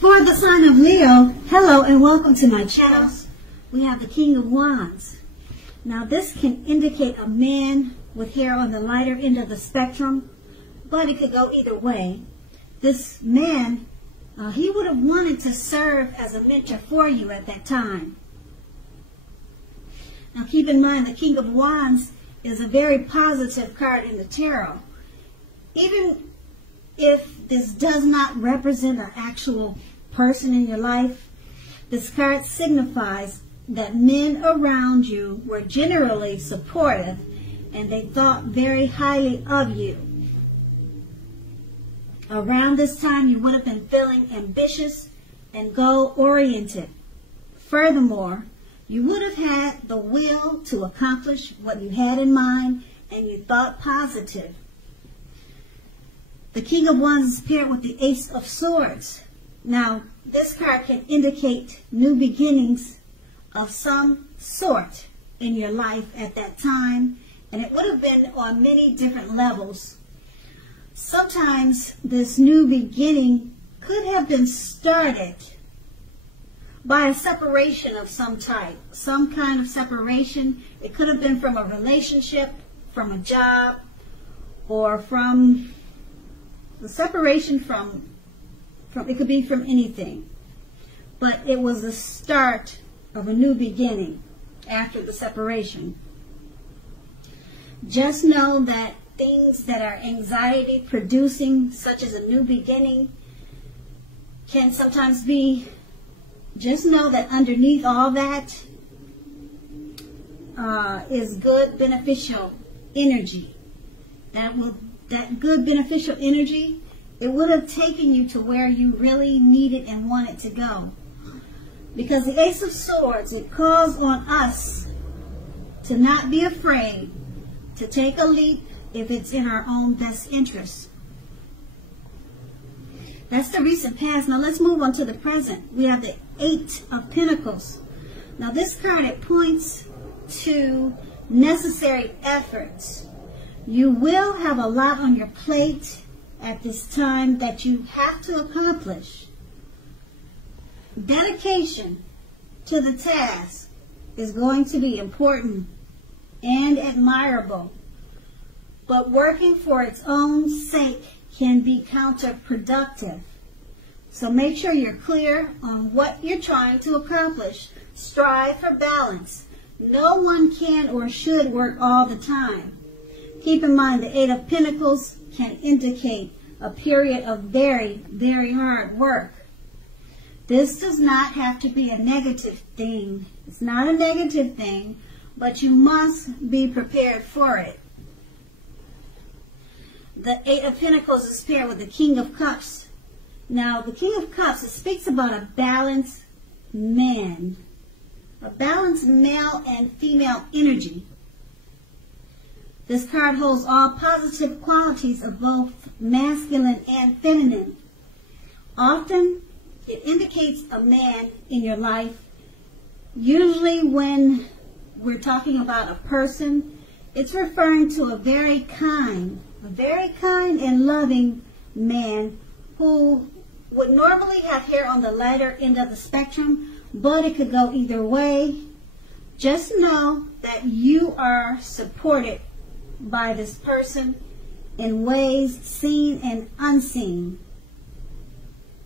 For the sign of Leo, hello and welcome to my channel. We have the King of Wands. Now this can indicate a man with hair on the lighter end of the spectrum, but it could go either way. This man, he would have wanted to serve as a mentor for you at that time. Now keep in mind the King of Wands is a very positive card in the tarot. Even if this does not represent an actual person in your life, this card signifies that men around you were generally supportive and they thought very highly of you. Around this time, you would have been feeling ambitious and goal-oriented. Furthermore, you would have had the will to accomplish what you had in mind and you thought positive. The King of Wands is paired with the Ace of Swords. Now, this card can indicate new beginnings of some sort in your life at that time, and it would have been on many different levels. Sometimes this new beginning could have been started by a separation of some type, some kind of separation. It could have been from a relationship, from a job, or from the separation from it could be from anything. But it was the start of a new beginning after the separation. Just know that things that are anxiety producing, such as a new beginning, can sometimes be, just know that underneath all that is good beneficial energy. That good beneficial energy, it would have taken you to where you really needed and wanted to go. Because the Ace of Swords, it calls on us to not be afraid to take a leap if it's in our own best interest. That's the recent past. Now let's move on to the present. We have the Eight of Pentacles. Now this card, it points to necessary efforts. You will have a lot on your plate at this time that you have to accomplish. Dedication to the task is going to be important and admirable, but working for its own sake can be counterproductive. So make sure you're clear on what you're trying to accomplish. Strive for balance. No one can or should work all the time. Keep in mind the Eight of Pentacles can indicate a period of very, very hard work. This does not have to be a negative thing. It's not a negative thing, but you must be prepared for it. The Eight of Pentacles is paired with the King of Cups. Now, the King of Cups, it speaks about a balanced man, a balanced male and female energy. This card holds all positive qualities of both masculine and feminine. Often, it indicates a man in your life. Usually when we're talking about a person, it's referring to a very kind and loving man who would normally have hair on the lighter end of the spectrum, but it could go either way. Just know that you are supported by this person in ways seen and unseen.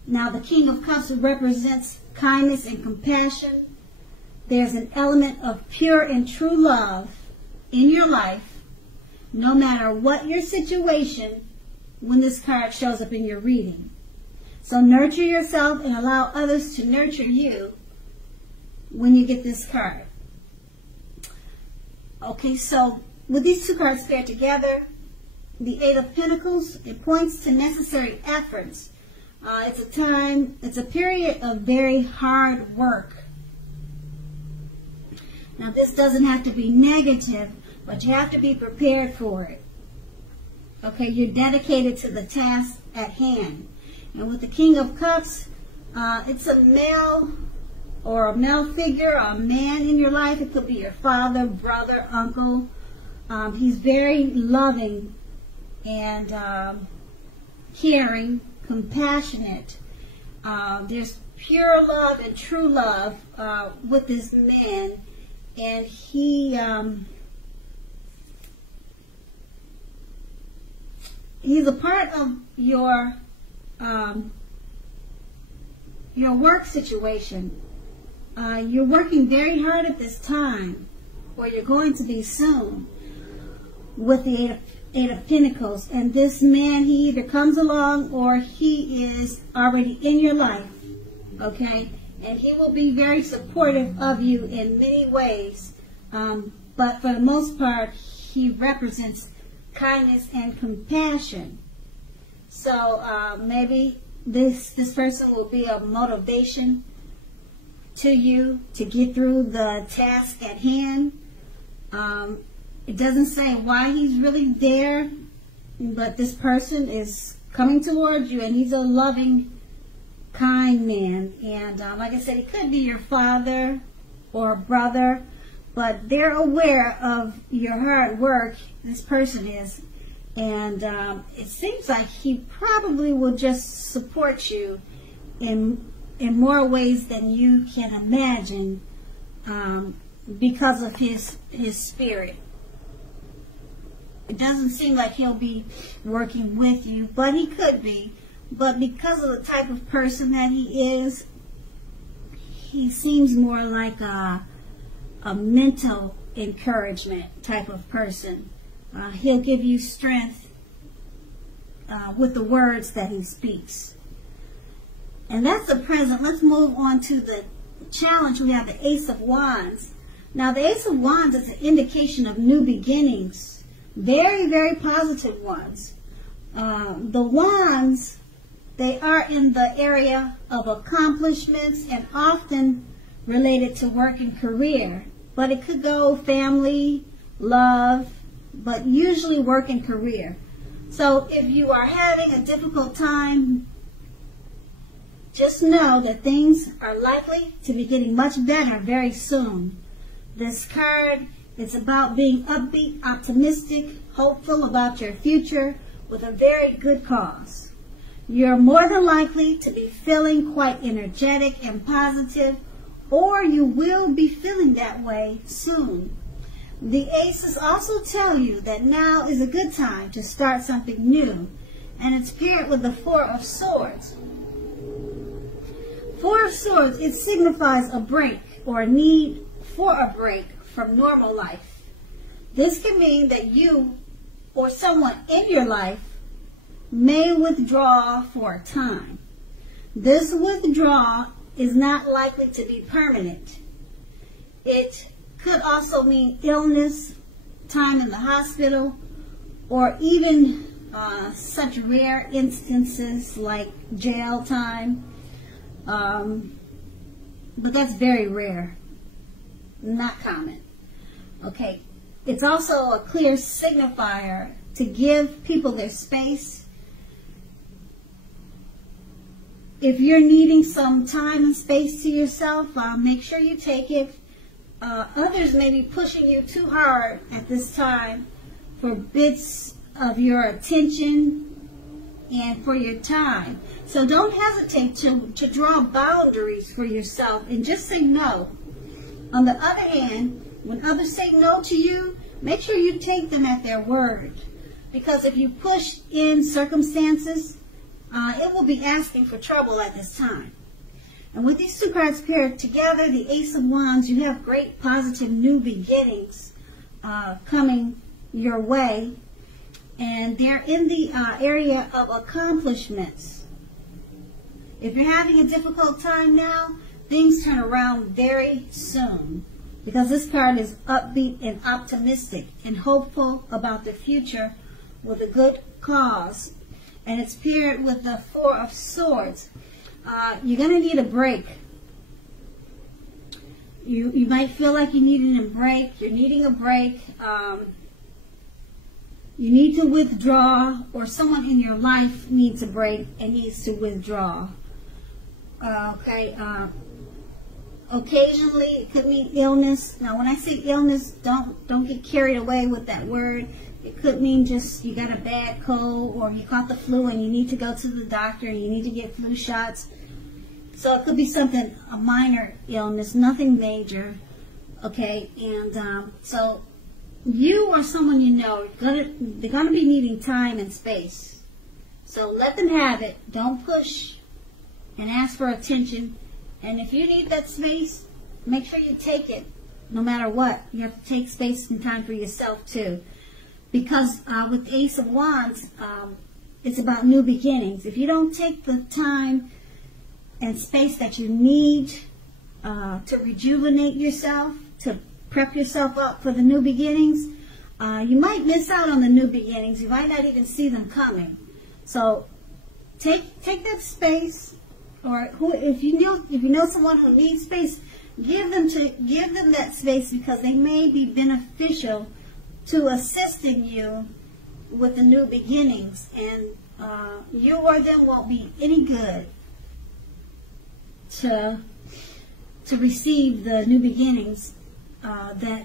Now the King of Cups represents kindness and compassion. There's an element of pure and true love in your life, no matter what your situation, when this card shows up in your reading. So nurture yourself and allow others to nurture you when you get this card. Okay, so with these two cards paired together, the Eight of Pentacles, it points to necessary efforts. It's a period of very hard work. Now this doesn't have to be negative, but you have to be prepared for it. Okay, you're dedicated to the task at hand. And with the King of Cups, it's a male or a male figure, a man in your life. It could be your father, brother, uncle. He's very loving and caring, compassionate, There's pure love and true love with this man, and he's a part of your work situation. You're working very hard at this time, or you're going to be soon, with the Eight of Pentacles. And this man, he either comes along or he is already in your life, okay? And he will be very supportive of you in many ways. But for the most part, he represents kindness and compassion. So maybe this person will be a motivation to you to get through the task at hand. It doesn't say why he's really there, but this person is coming towards you, and he's a loving, kind man. And like I said, he could be your father or brother, but they're aware of your hard work, this person is. And it seems like he probably will just support you in more ways than you can imagine, because of his spirit. It doesn't seem like he'll be working with you, but he could be. But because of the type of person that he is, he seems more like a mental encouragement type of person. He'll give you strength with the words that he speaks. And that's the present. Let's move on to the challenge. We have the Ace of Wands. Now, the Ace of Wands is an indication of new beginnings. Very, very positive ones. The Wands, they are in the area of accomplishments and often related to work and career. But it could go family, love, but usually work and career. So if you are having a difficult time, just know that things are likely to be getting much better very soon. This card is about being upbeat, optimistic, hopeful about your future with a very good cause. You're more than likely to be feeling quite energetic and positive, or you will be feeling that way soon. The aces also tell you that now is a good time to start something new, and it's paired with the Four of Swords. Four of Swords, it signifies a break or a need for a break from normal life. This can mean that you or someone in your life may withdraw for a time. This withdrawal is not likely to be permanent. It could also mean illness, time in the hospital, or even such rare instances like jail time. But that's very rare, not common. Okay, it's also a clear signifier to give people their space. If you're needing some time and space to yourself, make sure you take it. Others may be pushing you too hard at this time for bits of your attention and for your time. So don't hesitate to draw boundaries for yourself and just say no. On the other hand, when others say no to you, make sure you take them at their word. Because if you push in circumstances, it will be asking for trouble at this time. And with these two cards paired together, the Ace of Wands, you have great positive new beginnings coming your way. And they're in the area of accomplishments. If you're having a difficult time now, things turn around very soon. Because this card is upbeat and optimistic and hopeful about the future with a good cause. And it's paired with the Four of Swords. You're going to need a break. You might feel like you need a break. You're needing a break. You need to withdraw, or someone in your life needs a break and needs to withdraw. Okay. Occasionally, it could mean illness. Now, when I say illness, don't get carried away with that word. It could mean just you got a bad cold, or you caught the flu and you need to go to the doctor and you need to get flu shots. So it could be something, a minor illness, nothing major. Okay, and so you or someone you know, they're gonna be needing time and space. So let them have it. Don't push and ask for attention. And if you need that space, make sure you take it. No matter what, you have to take space and time for yourself too. Because with the Ace of Wands, it's about new beginnings. If you don't take the time and space that you need to rejuvenate yourself, to prep yourself up for the new beginnings, you might miss out on the new beginnings. You might not even see them coming. So take that space, or if you know someone who needs space, give them that space, because they may be beneficial to assisting you with the new beginnings, and you or them won't be any good to receive the new beginnings that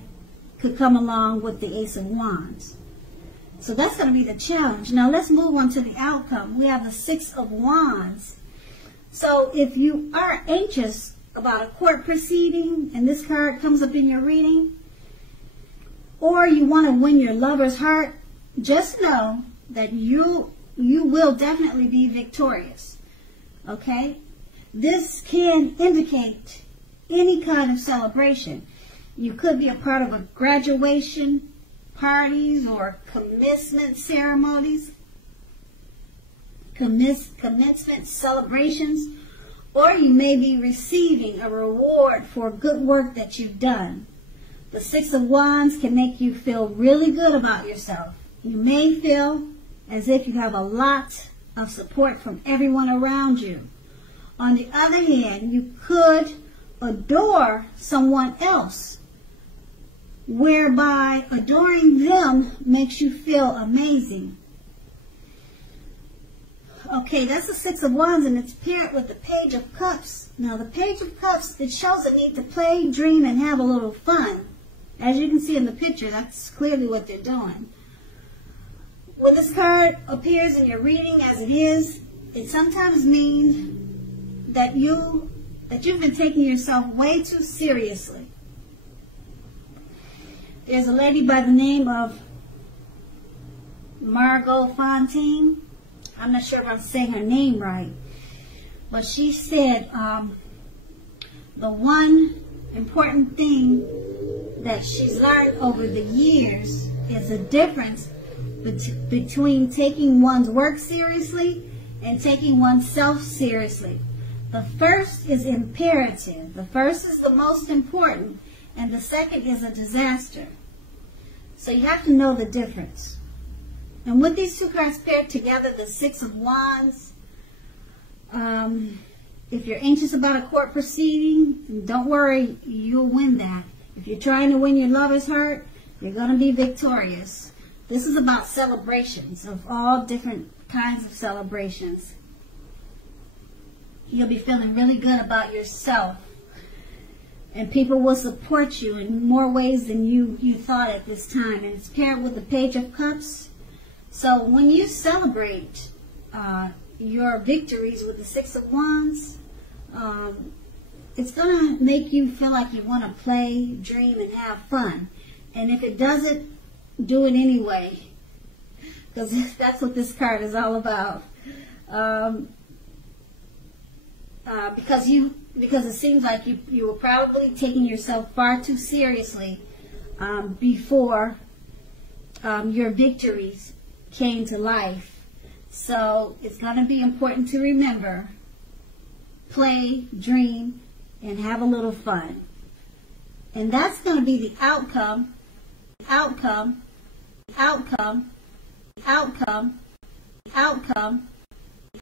could come along with the Ace of Wands. So that's going to be the challenge. Now let's move on to the outcome. We have the Six of Wands. So if you are anxious about a court proceeding, and this card comes up in your reading, or you want to win your lover's heart, just know that you will definitely be victorious. Okay? This can indicate any kind of celebration. You could be a part of a graduation parties or commencement ceremonies, commencement celebrations, or you may be receiving a reward for good work that you've done. The Six of Wands can make you feel really good about yourself. You may feel as if you have a lot of support from everyone around you. On the other hand, you could adore someone else, whereby adoring them makes you feel amazing. Okay, that's the Six of Wands, and it's paired with the Page of Cups. Now, the Page of Cups, it shows a need to play, dream, and have a little fun. As you can see in the picture, that's clearly what they're doing. When this card appears in your reading as it is, it sometimes means that you've been taking yourself way too seriously. There's a lady by the name of Margot Fontaine. I'm not sure if I'm saying her name right, but she said the one important thing that she's learned over the years is the difference between taking one's work seriously and taking oneself seriously. The first is imperative. The first is the most important, and the second is a disaster. So you have to know the difference. And with these two cards paired together, the Six of Wands, if you're anxious about a court proceeding, don't worry, you'll win that. If you're trying to win your lover's heart, you're going to be victorious. This is about celebrations, of all different kinds of celebrations. You'll be feeling really good about yourself. And people will support you in more ways than you thought at this time. And it's paired with the Page of Cups. So when you celebrate your victories with the Six of Wands, it's going to make you feel like you want to play, dream, and have fun. And if it doesn't, do it anyway, because that's what this card is all about. Because it seems like you were probably taking yourself far too seriously before your victories came to life. So it's going to be important to remember, play, dream, and have a little fun. And that's going to be the outcome